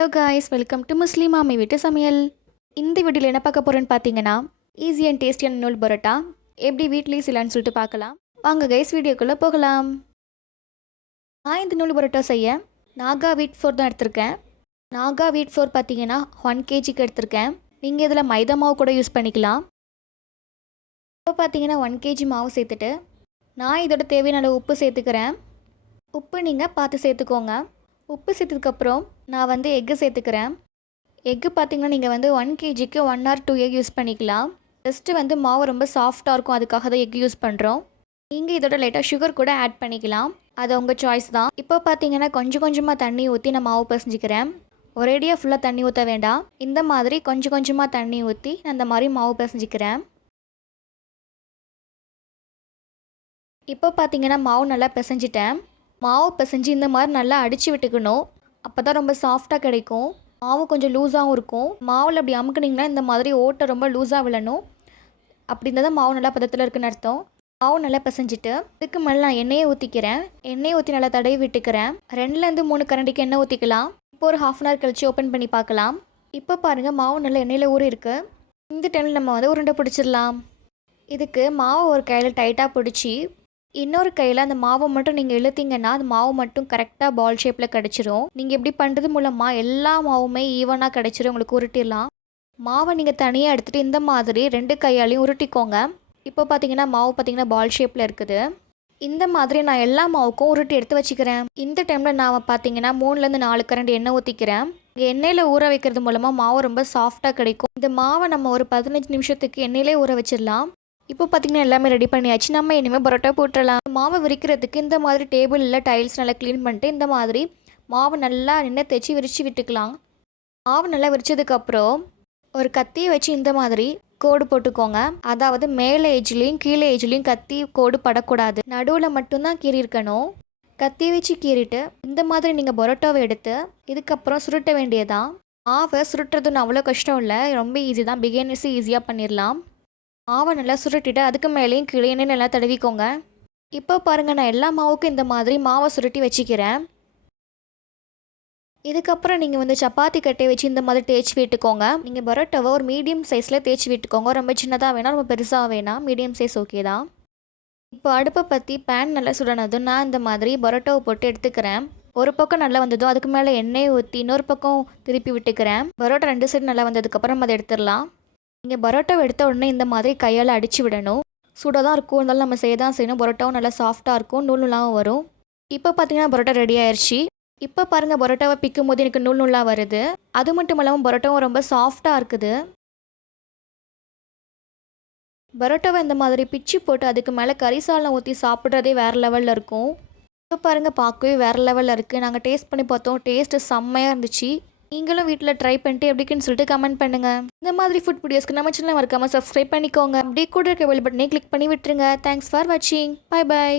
Hello guys welcome to Muslim மாமி வீட்டு சமையல் இந்த வீட்டில் என்ன பார்க்க போகிறேன்னு பார்த்தீங்கன்னா ஈஸி அண்ட் டேஸ்டியான நூல் பரோட்டா. எப்படி வீட்லேயே செய்யலான்னு சொல்லிட்டு பார்க்கலாம். வாங்க கைஸ் வீடியோக்குள்ளே போகலாம். நான் இந்த நூல் பரோட்டா செய்ய நாகா வீட் ஃப்ளோர் தான் எடுத்திருக்கேன். நாகா வீட் ஃப்ளோர் பார்த்தீங்கன்னா ஒன் கேஜிக்கு எடுத்திருக்கேன். நீங்கள் இதில் மைதா மாவு கூட யூஸ் பண்ணிக்கலாம். இப்போ பார்த்தீங்கன்னா ஒன் கேஜி மாவு சேர்த்துட்டு நான் இதோட தேவையான உப்பு சேர்த்துக்கிறேன். உப்பு நீங்கள் பார்த்து சேர்த்துக்கோங்க. உப்பு சேர்த்ததுக்கப்புறம் நான் வந்து எக்கு சேர்த்துக்கிறேன். எக்கு பார்த்திங்கன்னா நீங்கள் வந்து ஒன் கேஜிக்கு one or two egg use பண்ணிக்கலாம். ஜஸ்ட்டு வந்து மாவு ரொம்ப சாஃப்டாக இருக்கும் அதுக்காக தான் எக் யூஸ் பண்ணுறோம் நீங்கள் இதோட லைட்டாக சுகர் கூட ஆட் பண்ணிக்கலாம். அது உங்கள் சாய்ஸ் தான். இப்போ பார்த்தீங்கன்னா கொஞ்சம் கொஞ்சமாக தண்ணி ஊற்றி நான் மாவு பசஞ்சிக்கிறேன். ஒரேடியாக ஃபுல்லாக தண்ணி ஊற்ற வேண்டாம். இந்த மாதிரி கொஞ்சம் கொஞ்சமாக தண்ணி ஊற்றி நான் இந்த மாதிரி மாவு பசஞ்சிக்கிறேன். இப்போ பார்த்தீங்கன்னா மாவு நல்லா பிசைஞ்சிட்டேன். மாவு பிசைஞ்சு இந்த மாதிரி நல்லா அடித்து விட்டுக்கணும். அப்போ தான் ரொம்ப சாஃப்டாக கிடைக்கும். மாவு கொஞ்சம் லூஸாகவும் இருக்கும். மாவில் அப்படி அமுக்குனிங்கன்னா இந்த மாதிரி ஓட்டை ரொம்ப லூஸாக விழணும். அப்படி இருந்தால் தான் மாவு நல்லா பதத்தில் இருக்குன்னு அர்த்தம். மாவு நல்லா பிசைஞ்சிட்டு இதுக்கு மேலே நான் எண்ணெயை ஊற்றிக்கிறேன் எண்ணெயை ஊற்றி நல்லா தடவி விட்டுக்கிறேன். ரெண்டுலேருந்து மூணு கரண்டிக்கு எண்ணெய் ஊற்றிக்கலாம் இப்போ ஒரு ஹாஃப் அன் ஹவர் கழிச்சு ஓப்பன் பண்ணி பார்க்கலாம். இப்போ பாருங்கள் மாவு நல்லா எண்ணெயில் ஊறி இருக்குது இந்த டைமில் நம்ம வந்து உருண்டை பிடிச்சிடலாம். இதுக்கு மாவை ஒரு கையில் டைட்டாக பிடிச்சி இன்னொரு கையில் அந்த மாவை மட்டும் நீங்கள் இழுத்தீங்கன்னா அந்த மாவு மட்டும் கரெக்டாக பால் ஷேப்பில் கிடச்சிரும். நீங்கள் இப்படி பண்ணுறது மூலமாக எல்லா மாவுமே ஈவனாக கிடச்சிரும். உங்களுக்கு உருட்டிடலாம். மாவை நீங்கள் தனியாக எடுத்துகிட்டு இந்த மாதிரி ரெண்டு கையாலையும் உருட்டிக்கோங்க. இப்போ பார்த்தீங்கன்னா மாவு பார்த்தீங்கன்னா பால் ஷேப்பில் இருக்குது. இந்த மாதிரி நான் எல்லா மாவுக்கும் உருட்டி எடுத்து வச்சுக்கிறேன். இந்த டைமில் நான் பார்த்தீங்கன்னா மூணுலேருந்து நாலு கரண்ட் எண்ணெய் ஊற்றிக்கிறேன் எண்ணெயில் ஊற வைக்கிறது மூலமாக மாவு ரொம்ப சாஃப்டாக கிடைக்கும். இந்த மாவை நம்ம ஒரு பதினஞ்சு நிமிஷத்துக்கு எண்ணெயிலே ஊற வச்சிடலாம். இப்போ பார்த்தீங்கன்னா எல்லாமே ரெடி பண்ணியாச்சு. நம்ம இனிமேல் பரோட்டா போட்டுடலாம் மாவை விரிக்கிறதுக்கு இந்த மாதிரி டேபிள் இல்லை டைல்ஸ் நல்லா க்ளீன் பண்ணிட்டு இந்த மாதிரி மாவு நல்லா நின்று தேய்ச்சி விரித்து விட்டுக்கலாம். மாவு நல்லா விரிச்சதுக்கப்புறம் ஒரு கத்தியை வச்சு இந்த மாதிரி கோடு போட்டுக்கோங்க. அதாவது மேலே ஏஜ்லேயும் கீழே ஏஜ்லேயும் கத்தி கோடு படக்கூடாது. நடுவில் மட்டும்தான் கீறி இருக்கணும். வச்சு கீறிட்டு இந்த மாதிரி நீங்கள் பரோட்டாவை எடுத்து இதுக்கப்புறம் சுருட்ட வேண்டியதான் மாவை சுருட்டுறதுன்னு அவ்வளோ கஷ்டம் இல்லை. ரொம்ப ஈஸி தான். பிகினர்ஸ் ஈஸியாக பண்ணிடலாம் மாவை நல்லா சுருட்டிட்டு அதுக்கு மேலேயும் கீழே நல்லா தடவிக்கோங்க. இப்போ பாருங்கள் நான் எல்லா மாவுக்கும் இந்த மாதிரி மாவை சுருட்டி வச்சுக்கிறேன். இதுக்கப்புறம் நீங்கள் வந்து சப்பாத்தி கட்டையை வச்சு இந்த மாதிரி தேய்ச்சி விட்டுக்கோங்க. நீங்கள் பரோட்டாவை ஒரு மீடியம் சைஸில் தேய்ச்சி விட்டுக்கோங்க. ரொம்ப சின்னதாக வேணாம் ரொம்ப பெருசாக வேணாம். மீடியம் சைஸ் ஓகே தான். இப்போ அடுப்பை பற்றி பேன் நல்லா சுடனதும் நான் இந்த மாதிரி பரோட்டாவை போட்டு எடுத்துக்கிறேன். ஒரு பக்கம் நல்லா வந்ததும் அதுக்கு மேலே எண்ணெய் ஊற்றி இன்னொரு பக்கம் திருப்பி விட்டுக்கிறேன். பரோட்டா ரெண்டு சைடு நல்லா வந்ததுக்கப்புறம் அதை எடுத்துடலாம். நீங்கள் பரோட்டாவை எடுத்த உடனே இந்த மாதிரி கையால் அடித்து விடணும். சூடாக தான் இருக்கும். இருந்தாலும் நம்ம செய்ய தான் செய்யணும். பரோட்டாவும் நல்லா சாஃப்டாக இருக்கும். நூல் நூலாகவும் வரும். இப்போ பார்த்தீங்கன்னா பரோட்டா ரெடி ஆயிடுச்சு இப்போ பாருங்கள் பரோட்டாவை பிக்கும் போது எனக்கு நூல் நூலாக வருது. அது மட்டும் இல்லாமல் பரோட்டாவும் ரொம்ப சாஃப்டாக இருக்குது. பரோட்டாவை இந்த மாதிரி பிச்சு போட்டு அதுக்கு மேலே கறிசாலம் ஊற்றி சாப்பிட்றதே வேறு லெவலில் இருக்கும். இப்போ பாருங்கள் பார்க்கவே வேறு லெவலில் இருக்குது நாங்கள் டேஸ்ட் பண்ணி பார்த்தோம். டேஸ்ட்டு செம்மையாக இருந்துச்சு. நீங்களும் வீட்டில் ட்ரை பண்ணிட்டு எப்படிக்குன்னு சொல்லிட்டு கமெண்ட் பண்ணுங்கள் இந்த மாதிரி ஃபுட் வீடியோஸ்க்கு நம்ம சேனல் மறக்காமல் சப்ஸ்கிரைப் பண்ணிக்கோங்க. அப்படியே கூட இருக்க பெல் பட்டனே கிளிக் பண்ணி விட்டுருங்க. தேங்க்ஸ் ஃபார் வாட்சிங் பை பாய்